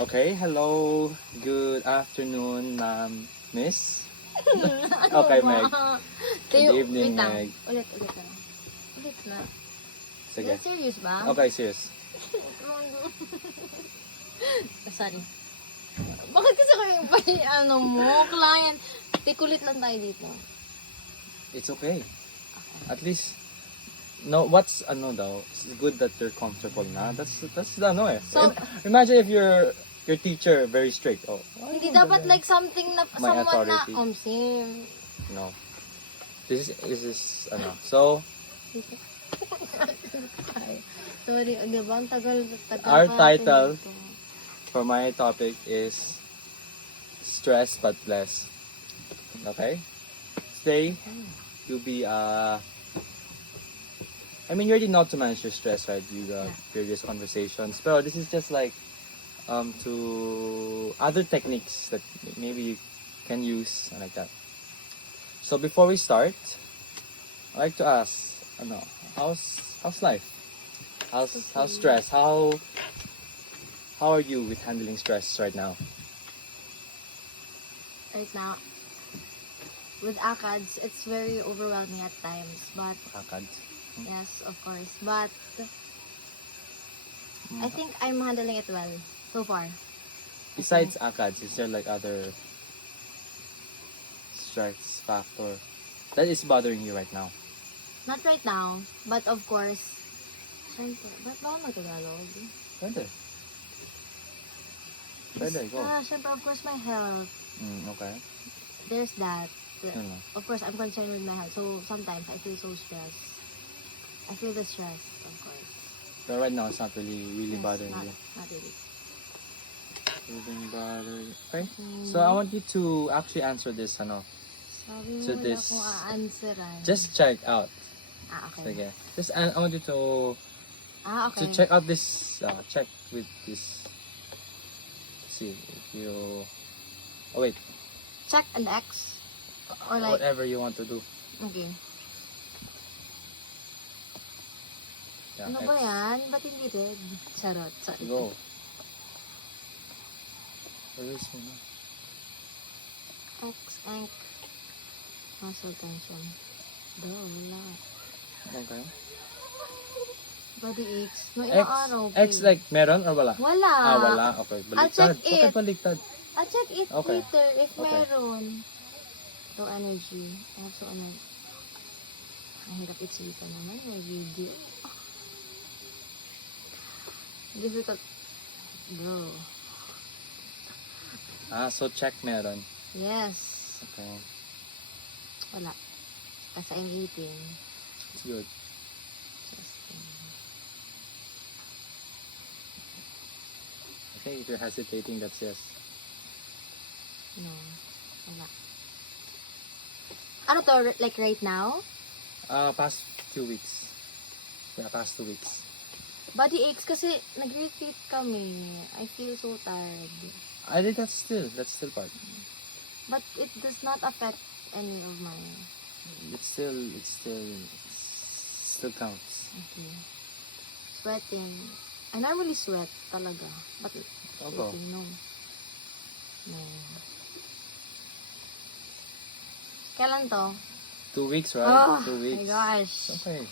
Okay, hello. Good afternoon, ma'am, miss. Okay, Meg. Good evening, wait lang. Meg. Ulit lang. Ulit na. Sige. Serious ba? Okay, serious. Sorry. Bakit kasi kayo pa mo, client? Tikulit lang tayo dito. It's okay. At least, no, what's daw? It's good that you're comfortable na. That's eh. So- Imagine if your teacher very strict. Oh, Hindi dapat like something na, My someone na, authority. Sim. no. This is So, Sorry, di ba? Ang tagal Our pa natin title. dito. for my topic is stress but less. Okay? Today, you'll be I mean, you already know to manage your stress, right? You got previous conversations. But this is just like to other techniques that maybe you can use like that. So before we start, I'd like to ask, how's life? How's stress? How are you with handling stress right now? Right now, with ACADS, it's very overwhelming at times. But, Akad. yes, of course. But, I think I'm handling it well so far. Besides ACADS, is there like other stress factor that is bothering you right now? Not right now, but of course, syempre, ba't ba ako nagtagalog? Pwede. Pwede, go. Syempre, of course, my health. Okay. There's that. Ano? Of course, I'm concerned with my health. So, sometimes I feel so stressed. I feel the stress, of course. So right now, it's not really Yes, bothering not, you. Not really. Really bothering. Okay. Okay. So I want you to actually answer this, Sabi mo So wala this- akong a-answeran. Just check out. okay. Sige. Just, I want you to Okay. check out this, check with this. See if you. Oh wait. Check an X. Or like, Whatever you want to do. okay. Yeah, Ano ba yan? Ba't hindi red? Charot. Sorry. Go. Release mo na. X, ank. Muscle tension. Wala. Okay. Body aches. No, X, ilang araw. X babe. like meron or wala? Wala. Wala. Okay, I'll baliktad. check Okay, it. baliktad. I'll check it Okay. later if Okay. meron. Low energy. Also, ang hirap isipan naman. May video. Difficult. Bro. So check meron. Yes. Okay. Wala. Kasi I'm eating. It's good. Okay, if you're hesitating, that's yes. No. Wala. Ano to? Like right now? Past 2 weeks. Yeah, past 2 weeks. Body aches kasi nag-retreat kami. I feel so tired. I think that's still part. But it does not affect any of my... It still counts. Okay. Sweating. I normally sweat talaga. But Okay. no. No. Kailan to? 2 weeks, right? Oh 2 weeks. my gosh. Okay.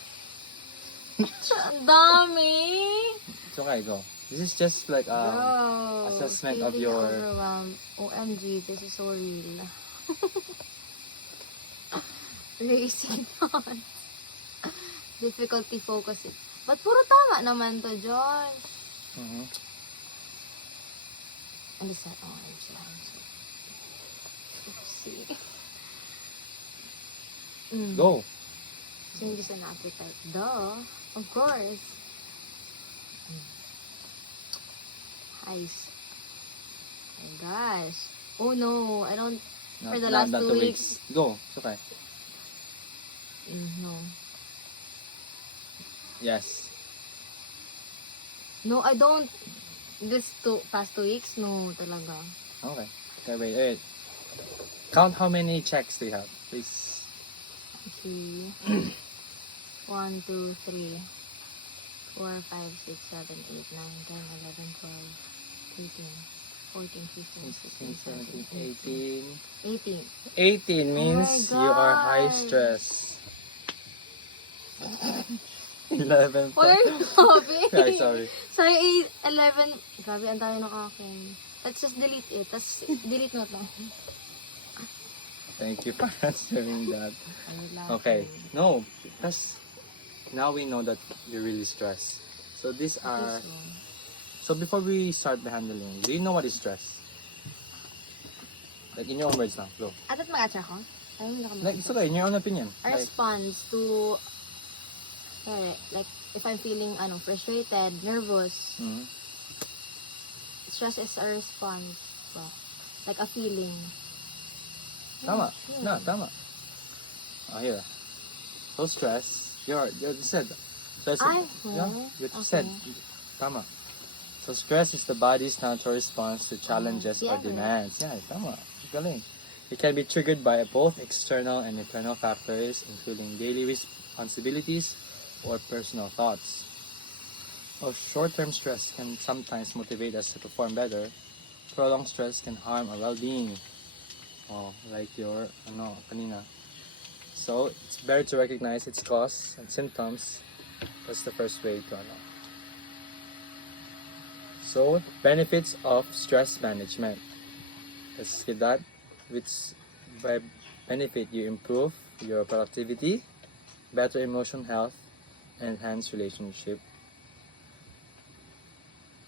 Ang dami! It's okay, go. This is just like Bro, assessment of feeling your- overwhelmed. OMG, this is so real. Racing thoughts. Difficulty focusing. But puro tama naman to, Josh. Mhm. And is that orange line? Oopsie. Go. Changes in appetite. Duh. Of course. Ice. Oh my gosh. Oh no, I don't. For the last Not 2 weeks. Go. It's okay. No. Yes. No, I don't. Past 2 weeks? No, talaga. Okay. Okay, wait. Count how many checks do you have, please. Okay. 1, 2, 3, 4, 5, 6, 7, 8, 9, 10, 11, 12, 13. 14, 15, 16, 16, 17, 18. 18. 18 means Oh my you are high gosh. stress. 11 Why pa. are you laughing? Ay, sorry. Sorry, 11. Grabe, ang tayo ng akin. Let's just delete it. Tapos, delete mo to. Thank you for answering that. Ay, Okay. No, that's now we know that you're really stressed. So these are. So before we start the handling, do you know what is stress? Like in your own words now, go. Atat mag-atcha ko? Ayaw mo na kami. Like it's okay, in your own opinion. A Like, response to, like, if I'm feeling, frustrated, nervous, mhm. stress is a response. So, like a feeling. Tama. Yeah. No, tama. Oh, here. So stress, you said. Stress, Ay, yeah, you okay. said. Tama. So stress is the body's natural response to challenges or yeah. demands. Yeah, tama. Galing. It can be triggered by both external and internal factors, including daily responsibilities or personal thoughts. While short-term stress can sometimes motivate us to perform better, prolonged stress can harm our well-being. Oh, like your kanina. So, it's better to recognize its cause and symptoms. That's the first way to So, benefits of stress management. Let's get that. Which by benefit you improve your productivity, better emotional health, and enhance relationship.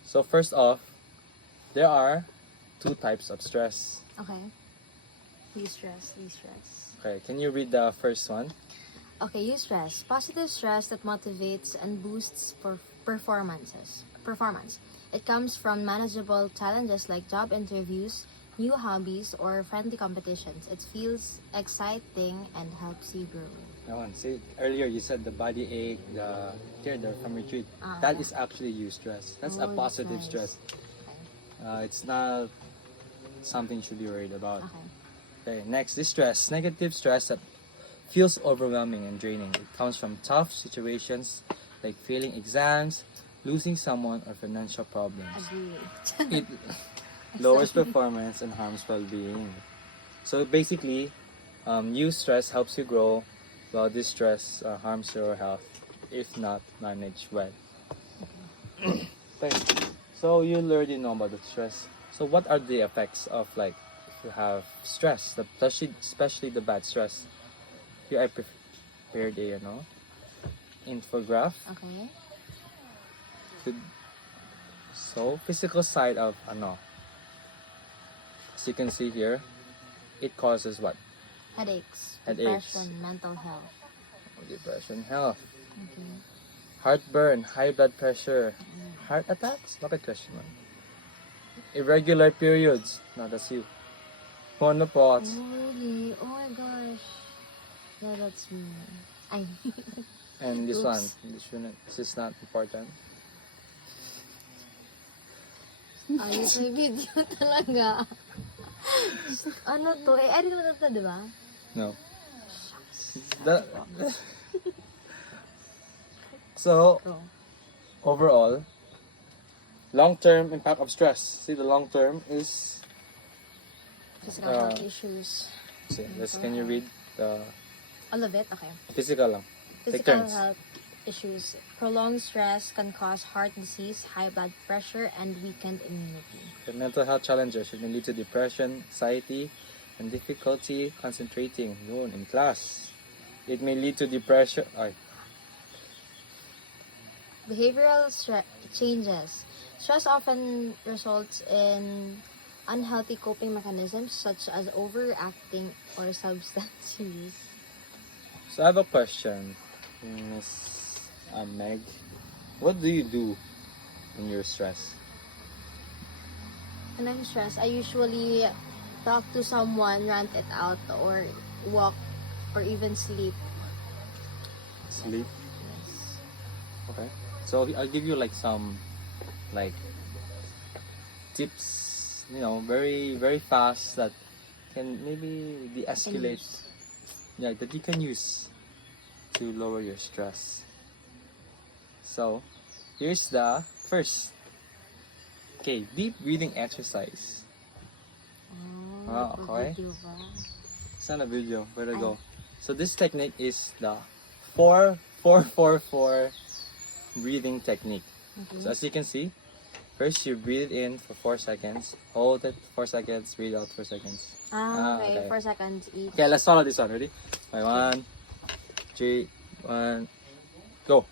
So first off, there are two types of stress. Okay. Eustress. Okay, can you read the first one? Okay, eustress. Positive stress that motivates and boosts performance. It comes from manageable challenges like job interviews, new hobbies, or friendly competitions. It feels exciting and helps you grow. That one. See, earlier you said the body ache, the from retreat. That is actually eustress. That's a Oh, positive nice. stress. It's not something you should be worried about. Okay. Okay, next, distress. Negative stress that feels overwhelming and draining. It comes from tough situations like failing exams, losing someone, or financial problems. Agree. It lowers performance and harms well-being. So basically, stress helps you grow, while distress harms your health if not managed well. Okay. So you already know about the stress. So what are the effects of like if you have stress, especially the bad stress? Here I prepared a infograph. Okay. So physical side of as you can see here, it causes what? Headaches, Headaches. depression, mental health. Depression, health, Okay. heartburn, high blood pressure, heart attacks. Bakit question mo? Irregular periods. No, that's you. Menopause. Holy, oh my gosh. Yeah, that's me. Ay. And this Oops. one, this is not important. Ayos may video talaga. Ano to? Edit mo na to, di ba? No. So, Go. overall, long-term impact of stress. See, the long-term is... Physical health issues. Can you read the All of it? Okay. physical lang? Take Physical turns. health issues. Prolonged stress can cause heart disease, high blood pressure, and weakened immunity. The mental health challenges can lead to depression, anxiety, and difficulty concentrating in class. It may lead to depression. Behavioral changes. Stress often results in unhealthy coping mechanisms such as overacting or substance use. So I have a question, Miss Meg. What do you do when you're stressed? When I'm stressed, I usually talk to someone, rant it out, or walk, or even sleep. Sleep. Yes. Okay. So I'll give you like some tips, very very fast that can maybe de-escalate. Yeah, that you can use to lower your stress. So here's the first. Okay, deep breathing exercise. Ah, okay. video ba? It's not a video. Where to go? So this technique is the 4-4-4-4 breathing technique. Okay. So as you can see, first you breathe in for 4 seconds, hold it 4 seconds, breathe out 4 seconds. Okay, okay. 4 seconds each. Okay, let's follow this one. Ready? By 1, 3, 1, go.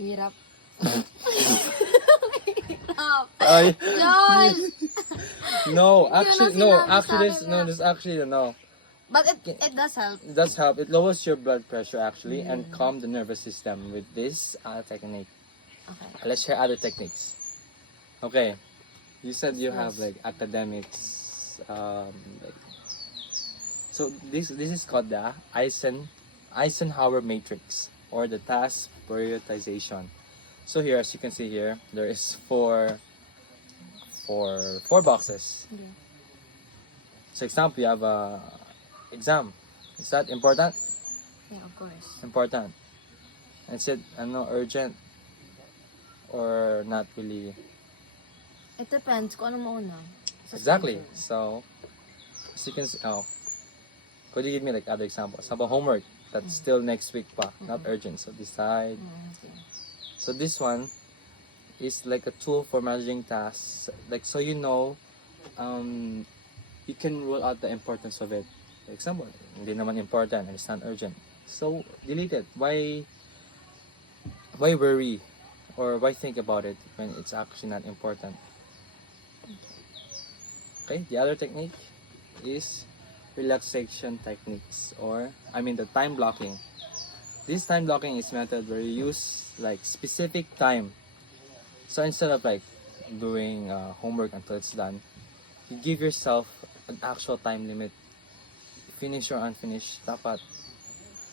Hirap. Ay, Josh! no, Hindi actually, mo no, na sinabi actually, sa akin no, na- this actually, no. But it does help. It does help. It lowers your blood pressure actually and calm the nervous system with this technique. Okay. Let's share other techniques. Okay, you said you have Yes. like academics. Like, so this is called the Eisenhower matrix or the task prioritization. So here, as you can see here, there is four boxes. Okay. So example, you have a exam. Is that important? Yeah, of course. Important. Is it urgent or not really? It depends kung ano mauna. Sa Exactly. schedule. So as you can see, could you give me like other examples? How about homework? That's still next week pa, not urgent. So decide. Okay. So this one is like a tool for managing tasks. Like so you know, you can rule out the importance of it. For example, hindi naman important and it's not urgent. So delete it. Why worry or why think about it when it's actually not important? Okay, the other technique is relaxation techniques or the time blocking. This time blocking is method where you use like specific time. So instead of like doing homework until it's done, you give yourself an actual time limit. Finish or unfinished, dapat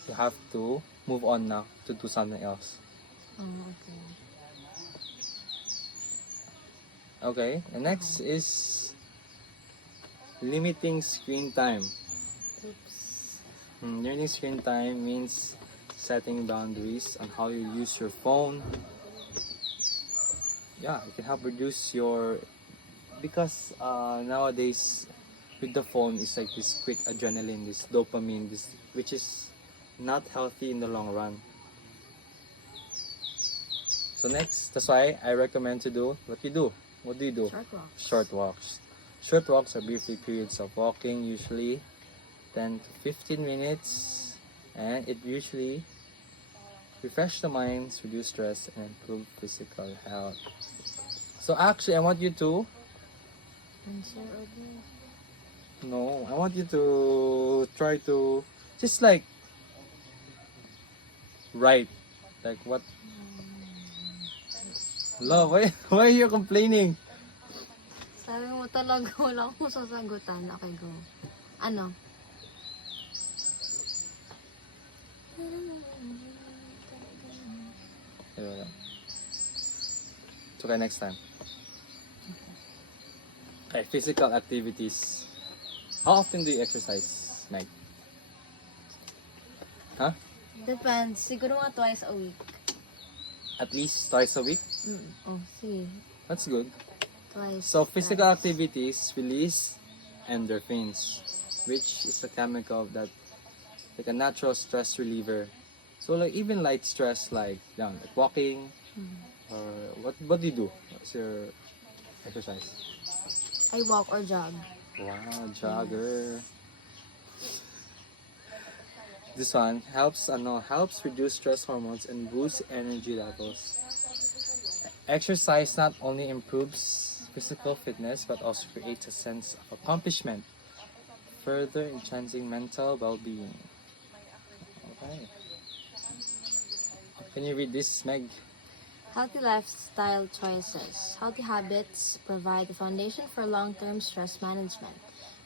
you have to move on now to do something else. Oh, okay. Okay, the next is limiting screen time. Oops. Limiting screen time means setting boundaries on how you use your phone. Yeah, it can help reduce your because nowadays with the phone it's like this quick adrenaline, this dopamine, this which is not healthy in the long run. So next, that's why I recommend to do what you do. What do you do? Short walk. Short walks. Short walks are brief periods of walking, usually 10 to 15 minutes, and it usually refresh the minds, reduce stress, and improve physical health. So actually, I want you to Answer again. no, I want you to try to just like write like what. Love, why are you complaining? Sabi mo talaga wala akong sasagutan. Okay, go. Ano? It's okay, next time. Okay, physical activities. How often do you exercise, Meg? Huh? Depends. Siguro nga twice a week. At least twice a week? Oh, sige. That's good. Twice. So physical thrice. activities release endorphins, which is a chemical that like a natural stress reliever. So like even light stress like walking or what do you do? What's your exercise? I walk or jog. Wow, jogger. This one helps reduce stress hormones and boosts energy levels. Exercise not only improves physical fitness but also creates a sense of accomplishment, further enhancing mental well-being. Okay. Can you read this, Meg? Healthy lifestyle choices. Healthy habits provide the foundation for long-term stress management.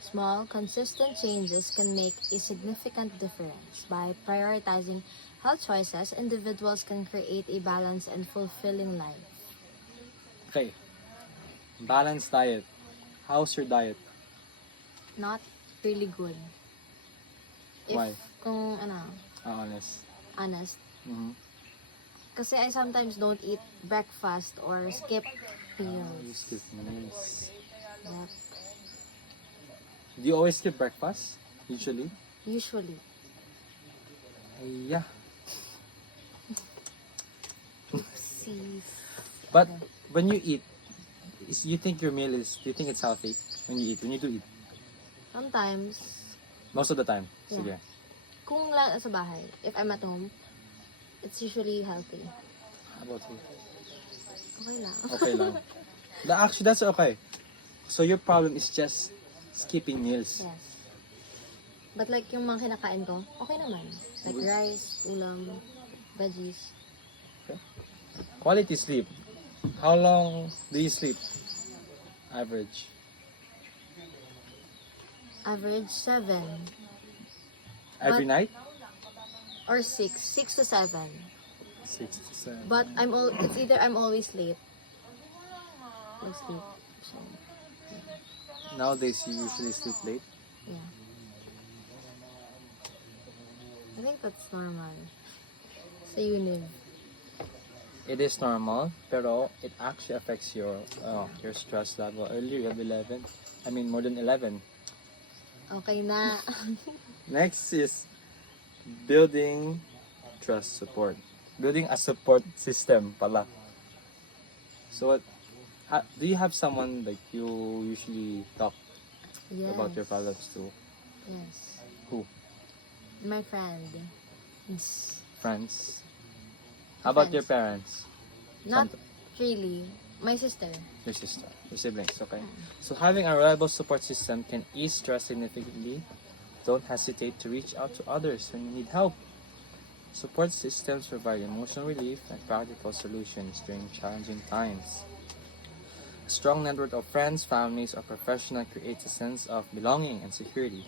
Small, consistent changes can make a significant difference. By prioritizing health choices, individuals can create a balanced and fulfilling life. Okay. Balanced diet. How's your diet? Not really good. If, Why? kung Honest. honest. Mm-hmm. Kasi I sometimes don't eat breakfast or skip You meals. skip meals. Yep. Do you always skip breakfast? Usually? Usually. Yeah. See. But when you eat, you think your meal is, do you think it's healthy when you eat? When you do eat? Sometimes, Most of the time. Yeah. Sige. kung lang sa bahay, if I'm at home, it's usually healthy. How about you? Okay lang. Okay lang. Actually, that's okay. So your problem is just skipping meals. Yes. But like yung mga kinakain ko, okay naman. Like rice, ulam, veggies. Quality sleep. How long do you sleep? Average. Average 7 Every night? or 6. 6 to 7. 6 to 7. But it's either I'm always late. I sleep. So, Nowadays, you usually sleep late. yeah. I think that's normal. Sa unib. It is normal, pero it actually affects your stress level. Earlier, you have 11. I mean, more than 11. Okay na. Next is building trust support. Building a support system pala. So, do you have someone like you usually talk Yes. about your problems to? Yes. Who? My friend. It's Friends? How about your Friends. parents? not really. My sister. Your sister, your siblings, okay? So having a reliable support system can ease stress significantly. Don't hesitate to reach out to others when you need help. Support systems provide emotional relief and practical solutions during challenging times. A strong network of friends, families, or professionals creates a sense of belonging and security.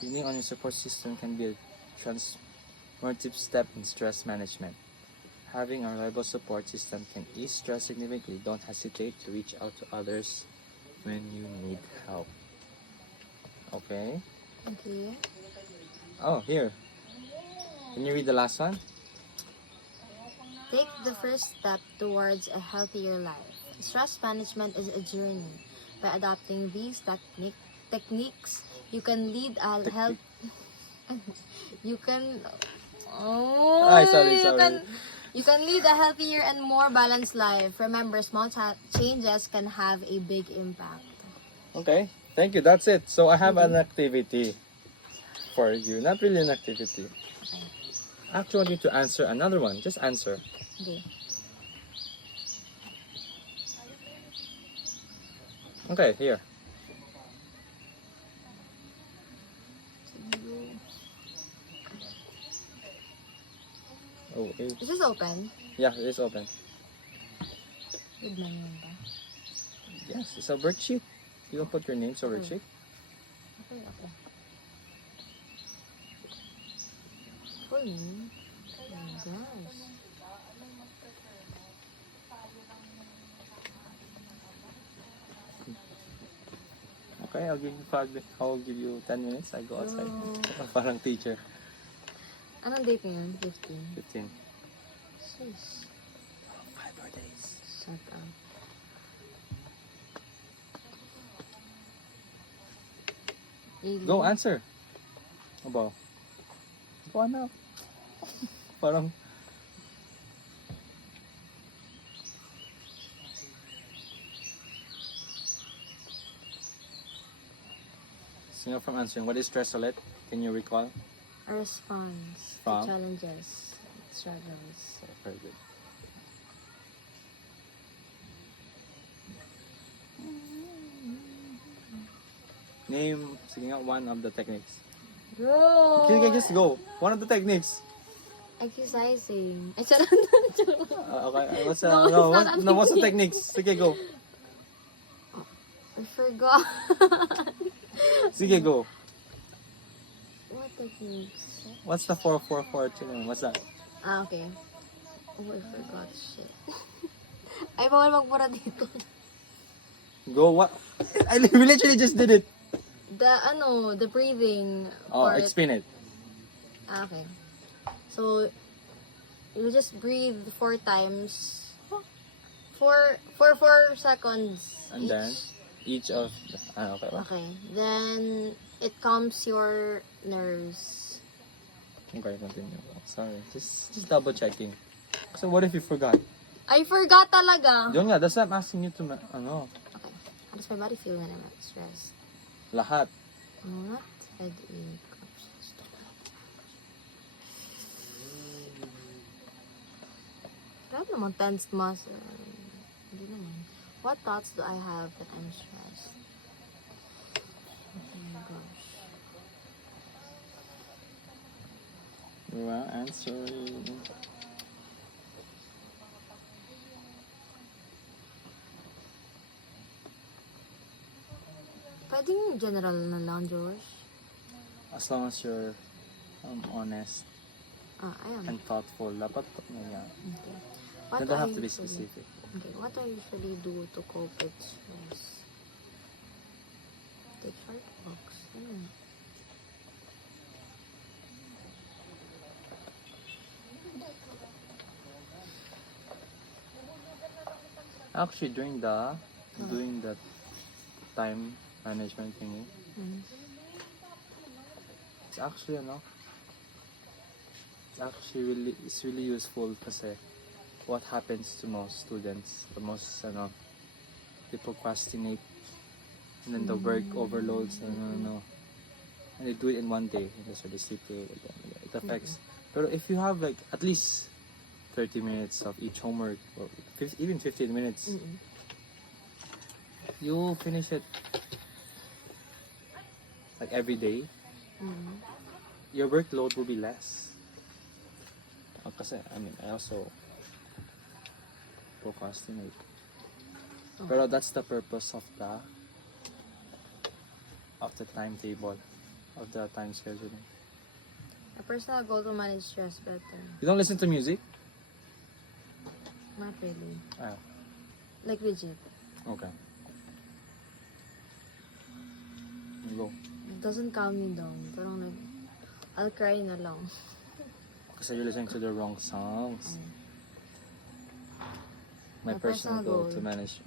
Leaning on your support system can be a transformative step in stress management. Having a reliable support system can ease stress significantly. Don't hesitate to reach out to others when you need help. Okay? Okay. Oh, here. Can you read the last one? Take the first step towards a healthier life. Stress management is a journey. By adopting these techniques, you can lead a health. You can. Oh, Ay, sorry. You can lead a healthier and more balanced life. Remember, small changes can have a big impact. Okay, thank you. That's it. So I have an activity for you. Not really an activity. Actually, I want you to answer another one. Just answer. Okay. Okay, here. Oh, okay. Is this open? Yeah, it is open. Good man ba? Yes, it's a worksheet. You don't put your name, so worksheet. Okay. Full name? Oh my gosh. Okay, I'll give you 5 minutes. I'll give you 10 minutes. I go outside. No. Parang teacher. Anong date ngayon? 15. 15. Jeez. 5 more days. Shut up. Really? Go, answer. Aba. Go na. Parang... So, from answering, what is stress ulit? Can you recall? A response From? to challenges, struggles. Very good. Name, sige nga, one of the techniques. Bro! Okay, just go. One of the techniques. Exercising. Ay, charot. Okay, what's No, it's not a what's the technique. techniques? Sige, go. I forgot. Sige, go. What techniques? What's the 4-4-4-2? What's that? Ah, okay. Oh, I forgot. Shit. Ay, bawal magmura dito. Go, what? We literally just did it. The breathing Oh, part. explain it. Ah, okay. So, you just breathe 4 times. For 4 seconds And each. then, each of... okay ba? Okay. Then, it calms your nerves. Okay, continue. Sorry, just double checking. So what if you forgot? I forgot talaga. Yun nga, that's why I'm asking you to, Okay. How does my body feel when I'm stressed? lahat. What? Headache. Grabe naman, tensed muscle. Hindi naman. What thoughts do I have when I'm stressed? Oh my gosh. Well, answering. Pwedeng general na lang, Josh. As long as you're honest I am. and thoughtful, dapat yan. Okay. They don't have to be specific. Okay, what I usually do to cope with stress? Take short walks. Actually, during the time management thingy, it's actually it's really useful kasi what happens to most students, the most they procrastinate and then the work overloads and they do it in one day and that's why they sleep late again. It affects. But if you have like at least 30 minutes of each homework or even 15 minutes, you'll finish it like every day. Your workload will be less. Kasi I also procrastinate. Pero that's the purpose of the timetable, of the time scheduling. A personal goal to manage stress better. You don't listen to music? Not really. Ah, Like legit. okay. You go. It doesn't calm me down. Parang I'll cry na lang. Kasi you're listening to the wrong songs. My My personal personal goal goal. to manage.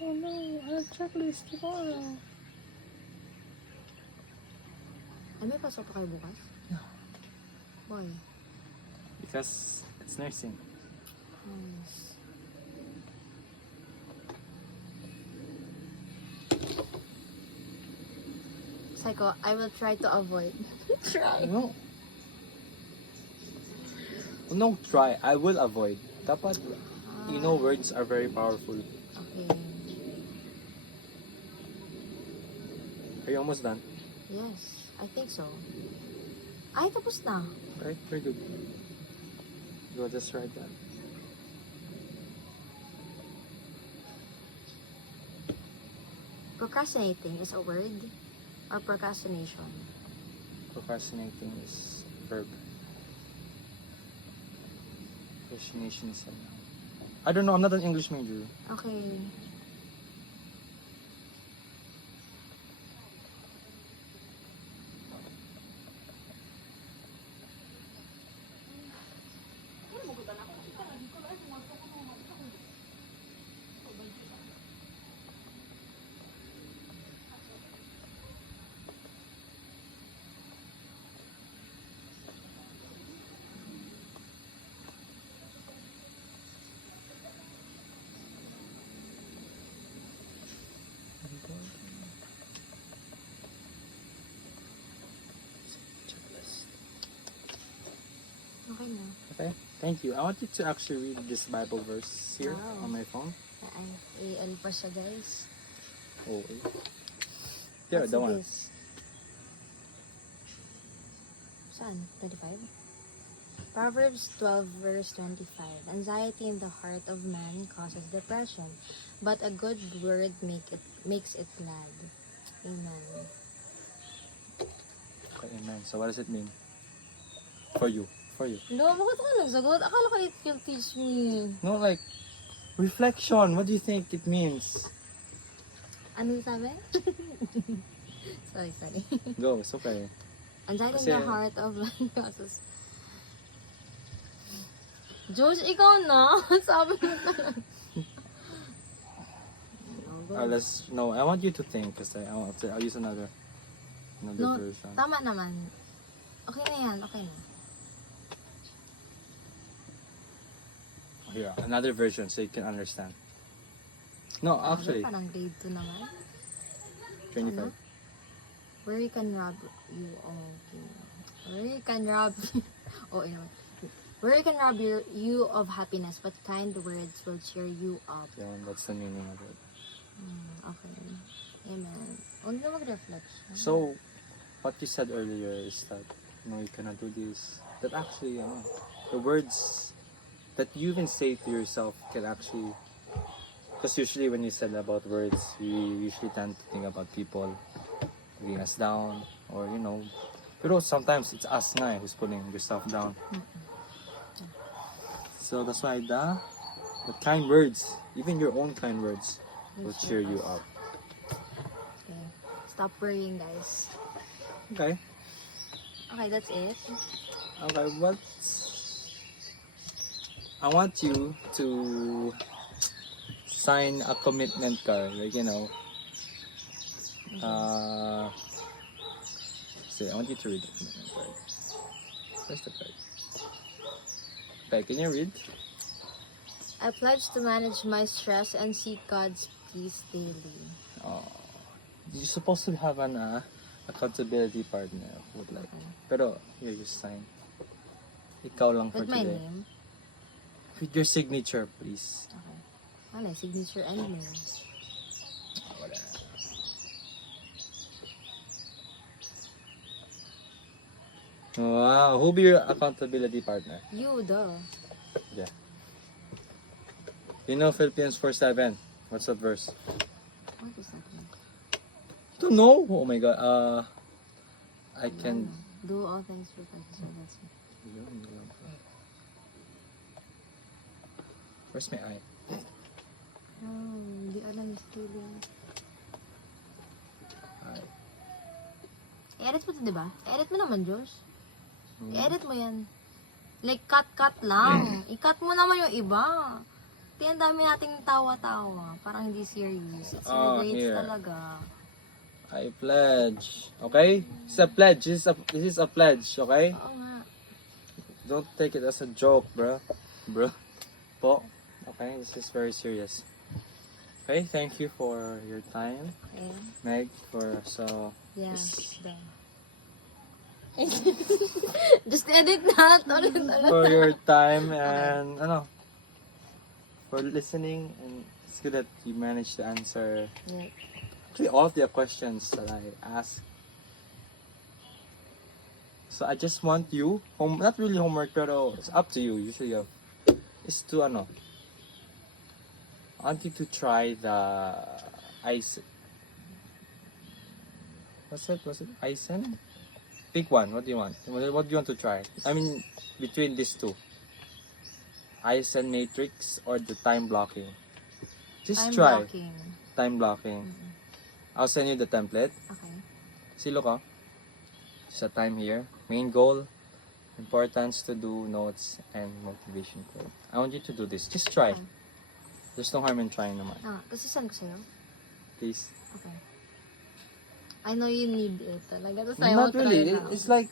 Oh no, I have checklist tomorrow. Ay, may pasok pa kayo bukas? Yeah. Why? Because it's nursing. Nice. Psycho, I will try to avoid. Try. No. No, try. I will avoid. Dapat, words are very powerful. Okay. Are you almost done? Yes, I think so. Ay, tapos na. Right? Very good. Go just write that. Procrastinating is a word or procrastination? Procrastinating is verb. Procrastination is a noun. I don't know. I'm not an English major. Okay. Okay na. Okay. Thank you. I want you to actually read this Bible verse here Wow. on my phone. Ay, AL pa siya, guys. Oh, here, What's the one. this? Saan? 25? Proverbs 12 verse 25. Anxiety in the heart of man causes depression, but a good word makes it glad. Amen. Okay, amen. So what does it mean? For you. For you. No, bakit ka nagsagot? Akala ko you'll teach me. No, like, reflection. What do you think it means? Ano sabi? sorry. Go, it's okay. Anxiety Kasi- in the heart of man causes... Josh, ikaw na. Sabi mo talaga. No, I want you to think because I'll use another No, version. tama naman. Okay na yan, okay na. Here, another version so you can understand. No, actually, Parang grade 2 naman. 25. Where you can rob you, okay. Where you can rob oh, anyway. Where you can rob you of happiness, but kind words will cheer you up. Yeah, that's the meaning of it. Okay. Amen. Huwag na mag-reflection. So, what you said earlier is that, you cannot do this. That actually, the words that you even say to yourself can actually, because usually when you said about words, we usually tend to think about people bringing us down, or, pero sometimes it's us na who's putting yourself down. So that's why the kind words, even your own kind words, will cheer you up. Okay. Stop worrying, guys. Okay. Okay, that's it. Okay, I want you to sign a commitment card, I want you to read the commitment card. Where's the card? Okay, can you read? I pledge to manage my stress and seek God's peace daily. Oh, you're supposed to have an accountability partner. Would like, pero here you sign. Ikaw lang for With my today. name. With your signature, please. Okay. Ano, signature and name. Wala. Wow, who'll be your accountability partner? You, duh. Yeah. You know Philippians 4:7. What's that verse? What is that one? Don't know. Oh my God. I can. Do all things for Christ. So that's it. Where's my eye? Oh, hindi alam yung studio. Eye. I-edit mo ito, diba? I-edit mo naman, Josh. I-edit mo yan. Like, cut lang. I-cut mo naman yung iba. Kaya ang dami nating tawa-tawa. Parang hindi serious. It's grades here. talaga. I pledge. Okay? It's a pledge. This is a pledge. Okay? Oo nga. Don't take it as a joke, bro. Po. Okay? This is very serious. Okay? Thank you for your time, Okay. Meg. Yeah. Yes. Done. Just edit na. For your time and for listening, and it's good that you managed to answer Yeah. actually all of the questions that I asked. So I just want you, not really homework, pero it's up to you. Usually is to I want you to try the ice. What's it? Eisen? Pick one. What do you want? What do you want to try? I mean, between these two. Eisen matrix or the time blocking. Just I'm try. blocking. Time blocking. I'll send you the template. Okay. See, look, just a time here. Main goal, importance to do, notes, and motivation code. I want you to do this. Just try. Okay. There's no harm in trying naman. Kasi send ko sa'yo. Please. Okay. I know you need it talaga. Tapos ayaw Not ko really. try na. It's like,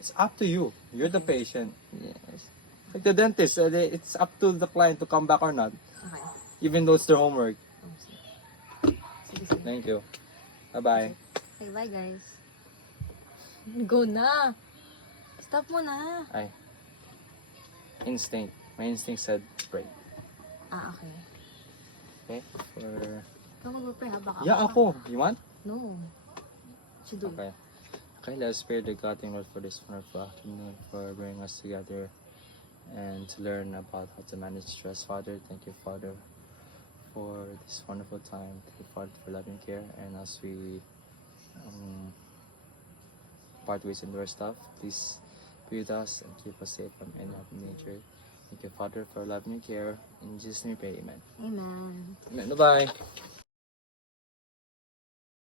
it's up to you. You're the patient. Yes. Like the dentist, it's up to the client to come back or not. Okay. Even though it's their homework. Sige. Thank you. Bye-bye. Okay, bye guys. Go na. Stop mo na. Ay. Instinct. My instinct said pray. Okay. Okay? For... Ikaw mag-pray ha? Baka Yeah, ako. You want? No. Should do. Okay. Okay, let's pray to God and Lord for this wonderful afternoon, for bringing us together and to learn about how to manage stress. Father, thank you, Father, for this wonderful time. Thank you, Father, for loving care. And as we part ways into our stuff, please be with us and keep us safe from any harm in nature. Thank you, Father, for loving care. In Jesus' name we pray, amen. Amen. Amen. Bye-bye.